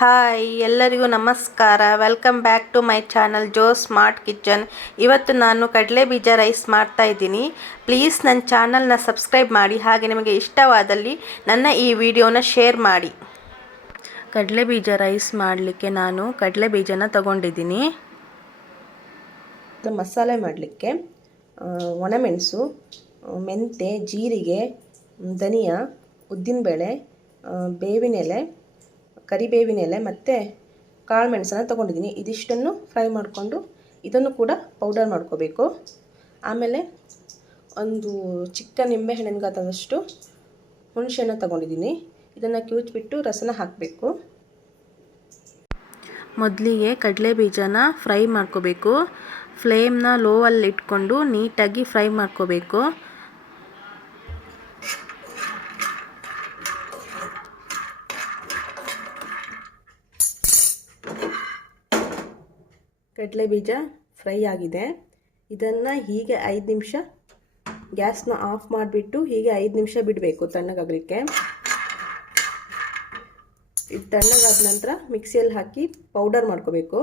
Hi ಎಲ್ಲರಿಗೂ ನಮಸ್ಕಾರ. Welcome back to my channel Jo smart kitchen. ಇವತ್ತು ನಾನು ಕಡಲೆ ಬೀಜ ರೈಸ್ ಮಾಡ್ತಾ ಇದ್ದೀನಿ. ಪ್ಲೀಸ್ ನನ್ನ ಚಾನಲ್ನ ಸಬ್ಸ್ಕ್ರೈಬ್ ಮಾಡಿ, ಹಾಗೆ ನಿಮಗೆ ಇಷ್ಟವಾದಲ್ಲಿ ನನ್ನ ಈ ವಿಡಿಯೋನ ಶೇರ್ ಮಾಡಿ. ಕಡಲೆ ಬೀಜ ರೈಸ್ ಮಾಡಲಿಕ್ಕೆ ನಾನು ಕಡಲೆ ಬೀಜನ ತಗೊಂಡಿದ್ದೀನಿ. ಮಸಾಲೆ ಮಾಡಲಿಕ್ಕೆ ಒಣಮೆಣಸು, ಮೆಂತೆ, ಜೀರಿಗೆ, ಧನಿಯಾ, ಉದ್ದಿನಬೇಳೆ, ಬೇವಿನ ಎಲೆ, ಕರಿಬೇವಿನ ಎಲೆ ಮತ್ತು ಕಾಳು ಮೆಣಸನ್ನು ತೊಗೊಂಡಿದ್ದೀನಿ. ಇದಿಷ್ಟನ್ನು ಫ್ರೈ ಮಾಡಿಕೊಂಡು ಇದನ್ನು ಕೂಡ ಪೌಡರ್ ಮಾಡ್ಕೋಬೇಕು. ಆಮೇಲೆ ಒಂದು ಚಿಕ್ಕ ನಿಂಬೆಹಣ್ಣಿನ ಗಾತ್ರದಷ್ಟು ಹುಣಸೆಹಣ್ಣು ತೊಗೊಂಡಿದ್ದೀನಿ. ಇದನ್ನು ಕಿವುಚ್ಬಿಟ್ಟು ರಸನ ಹಾಕಬೇಕು. ಮೊದಲಿಗೆ ಕಡಲೆ ಬೀಜನ ಫ್ರೈ ಮಾಡ್ಕೋಬೇಕು. ಫ್ಲೇಮ್ನ ಲೋವಲ್ಲಿ ಇಟ್ಕೊಂಡು ನೀಟಾಗಿ ಫ್ರೈ ಮಾಡ್ಕೋಬೇಕು. ಕಡಲೆ ಬೀಜ ಫ್ರೈ ಆಗಿದೆ. ಇದನ್ನು ಹೀಗೆ 5 ನಿಮಿಷ ಗ್ಯಾಸ್ನ ಆಫ್ ಮಾಡಿಬಿಟ್ಟು ಹೀಗೆ 5 ನಿಮಿಷ ಬಿಡಬೇಕು ತಣ್ಣಗಾಗಲಿಕ್ಕೆ. ಇದು ತಣ್ಣಗಾದ ನಂತರ ಮಿಕ್ಸಿಯಲ್ಲಿ ಹಾಕಿ ಪೌಡರ್ ಮಾಡ್ಕೋಬೇಕು.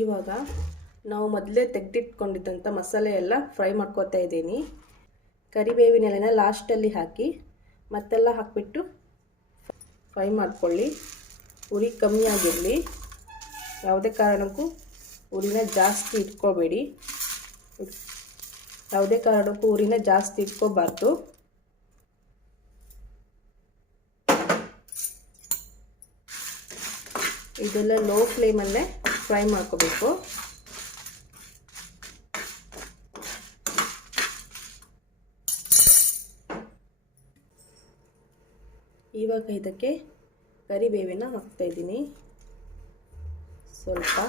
ಇವಾಗ ನಾವು ಮೊದಲೇ ತೆಗೆದಿಟ್ಕೊಂಡಿದ್ದಂಥ ಮಸಾಲೆ ಎಲ್ಲ ಫ್ರೈ ಮಾಡ್ಕೋತಾ ಇದ್ದೀನಿ. ಕರಿಬೇವಿನ ಎಲೆನ ಲಾಸ್ಟಲ್ಲಿ ಹಾಕಿ ಮತ್ತೆಲ್ಲ ಹಾಕಿಬಿಟ್ಟು ಫ್ರೈ ಮಾಡ್ಕೊಳ್ಳಿ. ಉರಿ ಕಮ್ಮಿ ಆಗಿರಲಿ. ಯಾವುದೇ ಕಾರಣಕ್ಕೂ ಉರಿನ ಜಾಸ್ತಿ ಇಟ್ಕೋಬೇಡಿ. ಯಾವುದೇ ಕಾರಣಕ್ಕೂ ಉರಿನ ಜಾಸ್ತಿ ಇಟ್ಕೋಬಾರ್ದು. ಇದೆಲ್ಲ ಲೋ ಫ್ಲೇಮಲ್ಲೇ ಫ್ರೈ ಮಾಡ್ಕೋಬೇಕು. ಇವಾಗ ಇದಕ್ಕೆ ಕರಿಬೇವಿನ ಹಾಕ್ತಾಯಿದ್ದೀನಿ. ಸ್ವಲ್ಪ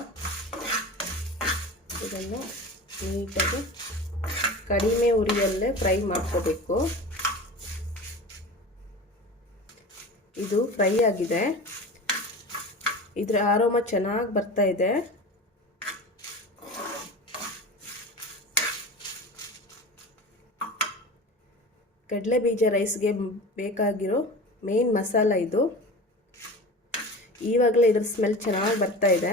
ಇದನ್ನು ನೀಟಾಗಿ ಕಡಿಮೆ ಉರಿಯಲ್ಲೇ ಫ್ರೈ ಮಾಡ್ಕೋಬೇಕು. ಇದು ಫ್ರೈ ಆಗಿದೆ. ಇದರ ಆರೋಮ ಚೆನ್ನಾಗಿ ಬರ್ತಾ ಇದೆ. ಕಡಲೆ ಬೀಜ ರೈಸ್ಗೆ ಬೇಕಾಗಿರೋ ಮೇನ್ ಮಸಾಲ ಇದು. ಈವಾಗಲೇ ಇದ್ರ ಸ್ಮೆಲ್ ಚೆನ್ನಾಗಿ ಬರ್ತಾ ಇದೆ.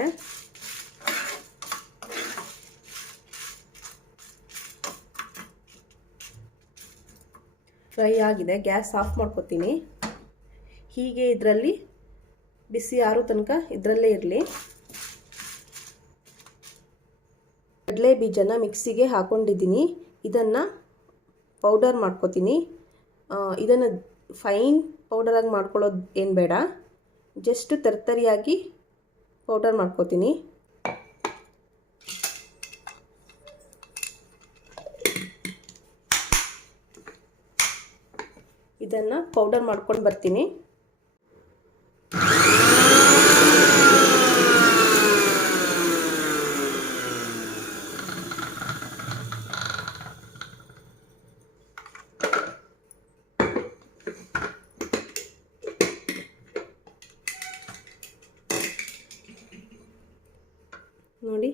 ಫ್ರೈ ಆಗಿದೆ. ಗ್ಯಾಸ್ ಆಫ್ ಮಾಡ್ಕೊತೀನಿ. ಹೀಗೆ ಇದರಲ್ಲಿ ಬಿಸಿ ಆರೋ ತನಕ ಇದರಲ್ಲೇ ಇರಲಿ. ಕಡಲೆ ಬೀಜನ ಮಿಕ್ಸಿಗೆ ಹಾಕೊಂಡಿದ್ದೀನಿ. ಇದನ್ನು ಪೌಡರ್ ಮಾಡ್ಕೊತೀನಿ. ಇದನ್ನು ಫೈನ್ ಪೌಡರಾಗಿ ಮಾಡ್ಕೊಳ್ಳೋದು ಏನು ಬೇಡ, ಜಸ್ಟ್ ತರ್ತರಿಯಾಗಿ ಪೌಡರ್ ಮಾಡ್ಕೋತೀನಿ. ಇದನ್ನು ಪೌಡರ್ ಮಾಡ್ಕೊಂಡು ಬರ್ತೀನಿ. ನೋಡಿ,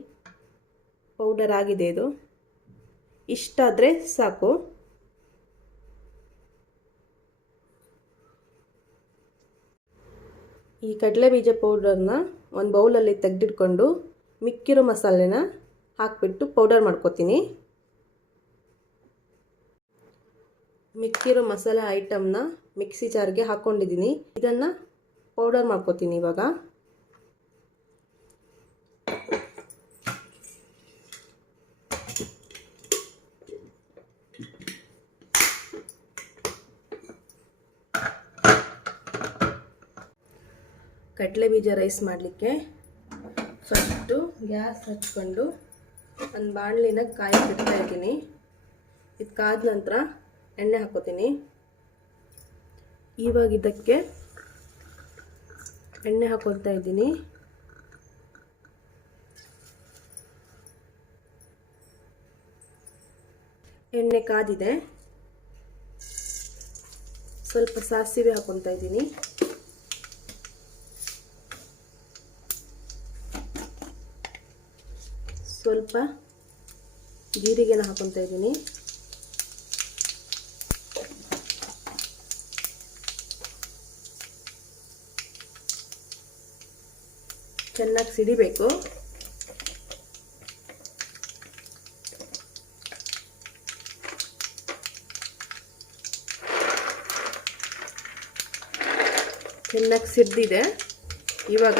ಪೌಡರ್ ಆಗಿದೆ. ಇದು ಇಷ್ಟಾದರೆ ಸಾಕು. ಈ ಕಡಲೆ ಬೀಜ ಪೌಡರ್ನ ಒಂದು ಬೌಲಲ್ಲಿ ತೆಗೆದಿಟ್ಕೊಂಡು ಮಿಕ್ಕಿರೋ ಮಸಾಲೆನ ಹಾಕಿಬಿಟ್ಟು ಪೌಡರ್ ಮಾಡ್ಕೊತೀನಿ. ಮಿಕ್ಕಿರೋ ಮಸಾಲೆ ಐಟಮ್ನ ಮಿಕ್ಸಿ ಜಾರ್ಗೆ ಹಾಕ್ಕೊಂಡಿದ್ದೀನಿ. ಇದನ್ನು ಪೌಡರ್ ಮಾಡ್ಕೊತೀನಿ. ಇವಾಗ ಕಡಲೆ ಬೀಜ ರೈಸ್ ಮಾಡಲಿಕ್ಕೆ ಫಸ್ಟು ಗ್ಯಾಸ್ ಹಚ್ಕೊಂಡು ಒಂದು ಬಾಣಲಿನ ಕಾಯಕ್ಕೆ ಇಡ್ತಾ ಇದ್ದೀನಿ. ಇದು ಕಾದ ನಂತರ ಎಣ್ಣೆ ಹಾಕೋತೀನಿ. ಇವಾಗ ಇದಕ್ಕೆ ಎಣ್ಣೆ ಹಾಕೊಳ್ತಾ ಇದ್ದೀನಿ. ಎಣ್ಣೆ ಕಾದಿದೆ. ಸ್ವಲ್ಪ ಸಾಸಿವೆ ಹಾಕೊಳ್ತಾ ಇದ್ದೀನಿ. ಸ್ವಲ್ಪ ಜೀರಿಗೆನ ಹಾಕೊಳ್ತಾ ಇದ್ದೀನಿ. ಚೆನ್ನಾಗಿ ಸಿಡಿಬೇಕು. ಚೆನ್ನಾಗಿ ಸಿಡ್ದಿದೆ. ಇವಾಗ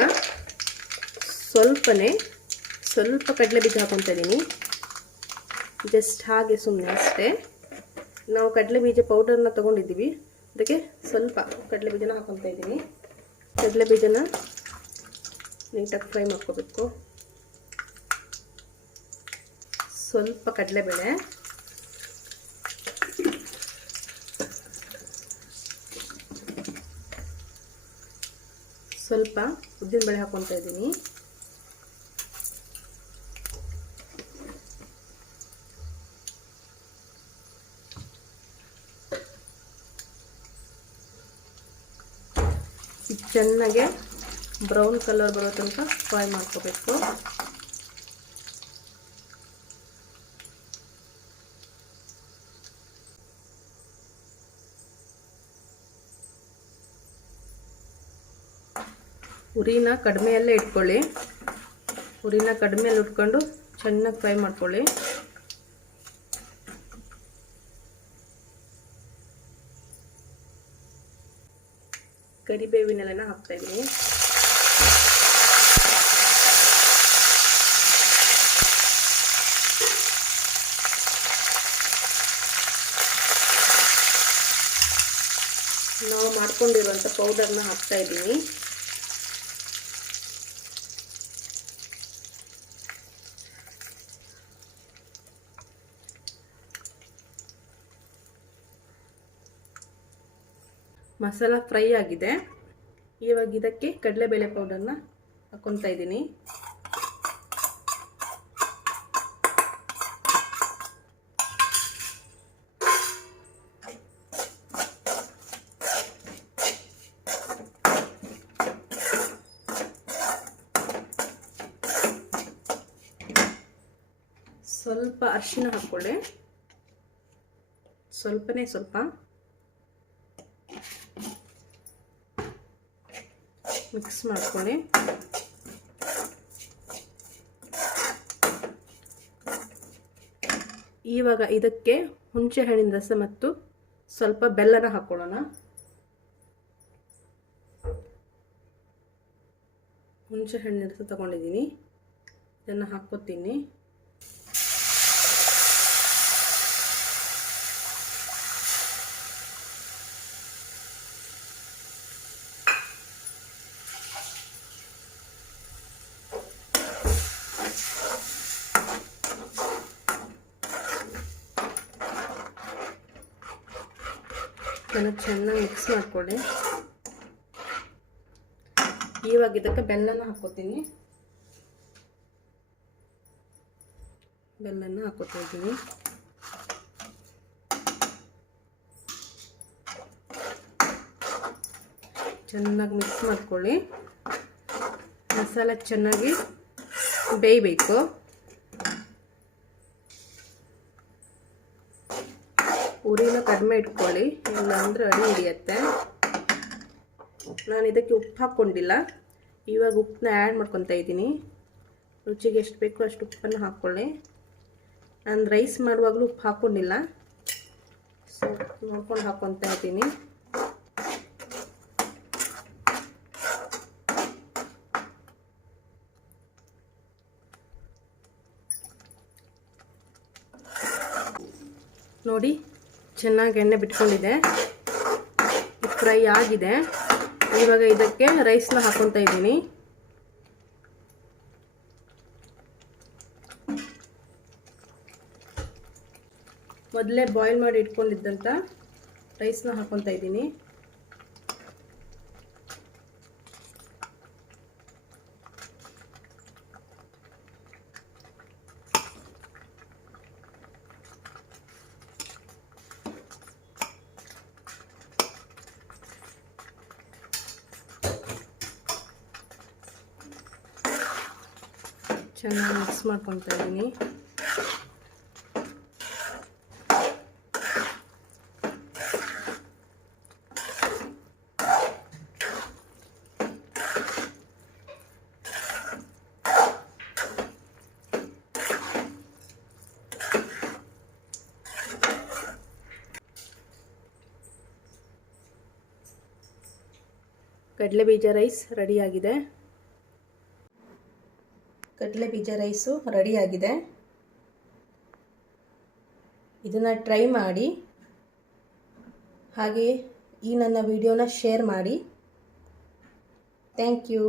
ಸ್ವಲ್ಪ ಕಡಲೆ ಬೀಜ ಹಾಕೊತಾ ಇದ್ದೀನಿ. ಜಸ್ಟ್ ಹಾಗೆ ಸುಮ್ಮನೆ ಅಷ್ಟೇ. ನಾವು ಕಡಲೆ ಬೀಜ ಪೌಡರ್ನ ತೊಗೊಂಡಿದ್ದೀವಿ, ಅದಕ್ಕೆ ಸ್ವಲ್ಪ ಕಡಲೆ ಬೀಜನ ಹಾಕೊತಾ ಇದ್ದೀನಿ. ಕಡಲೆ ಬೀಜನ ನೀಟಾಗಿ ಫ್ರೈ ಮಾಡ್ಕೋಬೇಕು. ಸ್ವಲ್ಪ ಕಡಲೆಬೇಳೆ, ಸ್ವಲ್ಪ ಉದ್ದಿನಬೇಳೆ ಹಾಕೊತಾ ಇದ್ದೀನಿ. ಚೆನ್ನಾಗೆ ಬ್ರೌನ್ ಕಲರ್ ಬರೋ ತನಕ ಫ್ರೈ ಮಾಡ್ಕೋಬೇಕು. ಉರಿನ ಕಡಿಮೆಯಲ್ಲೇ ಇಟ್ಕೊಳ್ಳಿ. ಉರಿನ ಕಡಿಮೆಯಲ್ಲಿ ಇಟ್ಕೊಂಡು ಚೆನ್ನಾಗಿ ಫ್ರೈ ಮಾಡ್ಕೊಳ್ಳಿ. ಕರಿಬೇವಿನೆಲೆನ ಹಾಕ್ತಾ ಇದ್ದೀನಿ. ನಾವು ಮಾಡ್ಕೊಂಡಿರುವಂಥ ಪೌಡರ್ನ ಹಾಕ್ತಾ ಇದ್ದೀನಿ. ಮಸಾಲ ಫ್ರೈ ಆಗಿದೆ. ಇವಾಗ ಇದಕ್ಕೆ ಕಡಲೆಬೇಳೆ ಪೌಡರ್ನ ಹಾಕ್ಕೊತಾ ಇದ್ದೀನಿ. ಸ್ವಲ್ಪ ಅರಿಶಿನ ಹಾಕ್ಕೊಳ್ಳಿ, ಸ್ವಲ್ಪ ಮಿಕ್ಸ್ ಮಾಡ್ಕೊಳ್ಳಿ. ಇವಾಗ ಇದಕ್ಕೆ ಹುಣಸೆ ಹಣ್ಣಿನ ರಸ ಮತ್ತು ಸ್ವಲ್ಪ ಬೆಲ್ಲನ ಹಾಕೊಳ್ಳೋಣ. ಹುಣಸೆ ಹಣ್ಣಿನ ರಸ ತಗೊಂಡಿದ್ದೀನಿ, ಇದನ್ನು ಹಾಕ್ಕೋತೀನಿ. ಚೆನ್ನಾಗಿ ಮಿಕ್ಸ್ ಮಾಡ್ಕೊಳ್ಳಿ. ಇವಾಗ ಇದಕ್ಕೆ ಬೆಲ್ಲನ ಹಾಕೋತೀನಿ. ಚೆನ್ನಾಗಿ ಮಿಕ್ಸ್ ಮಾಡ್ಕೊಳ್ಳಿ. ಮಸಾಲೆ ಚೆನ್ನಾಗಿ ಬೇಯಬೇಕು. ಉರಿನ ಕಡಿಮೆ ಇಟ್ಕೊಳ್ಳಿ, ಇಲ್ಲ ಅಂದರೆ ಅಡಿ ಹಿಡಿಯುತ್ತೆ. ನಾನು ಇದಕ್ಕೆ ಉಪ್ಪು ಹಾಕ್ಕೊಂಡಿಲ್ಲ. ಇವಾಗ ಉಪ್ಪನ್ನ ಆ್ಯಡ್ ಮಾಡ್ಕೊತಾ ಇದ್ದೀನಿ. ರುಚಿಗೆ ಎಷ್ಟು ಬೇಕೋ ಅಷ್ಟು ಉಪ್ಪನ್ನು ಹಾಕ್ಕೊಳ್ಳಿ. ನಾನು ರೈಸ್ ಮಾಡುವಾಗಲೂ ಉಪ್ಪು ಹಾಕ್ಕೊಂಡಿಲ್ಲ, ಸೊ ನೋಡ್ಕೊಂಡು ಹಾಕ್ಕೊತಾ ಇದ್ದೀನಿ. ನೋಡಿ, ಚೆನ್ನಾಗಿ ಎಣ್ಣೆ ಬಿಟ್ಕೊಂಡಿದೆ, ಫ್ರೈ ಆಗಿದೆ. ಇವಾಗ ಇದಕ್ಕೆ ರೈಸ್ನ ಹಾಕ್ಕೊತಾ ಇದ್ದೀನಿ. ಮೊದಲೇ ಬಾಯ್ಲ್ ಮಾಡಿ ಇಟ್ಕೊಂಡಿದ್ದಂಥ ರೈಸ್ನ ಹಾಕ್ಕೊತಾ ಇದ್ದೀನಿ. ಚೆನ್ನಾಗಿ ಮಿಕ್ಸ್ ಮಾಡ್ಕೊತಾ ಇದ್ದೀನಿ. ಕಡಲೆಬೀಜ ರೈಸ್ ರೆಡಿಯಾಗಿದೆ. ಕಡಲೆಬೀಜ ರೈಸು ರೆಡಿಯಾಗಿದೆ. ಇದನ್ನು ಟ್ರೈ ಮಾಡಿ, ಹಾಗೆಯೇ ಈ ನನ್ನ ವಿಡಿಯೋನ ಶೇರ್ ಮಾಡಿ. Thank you.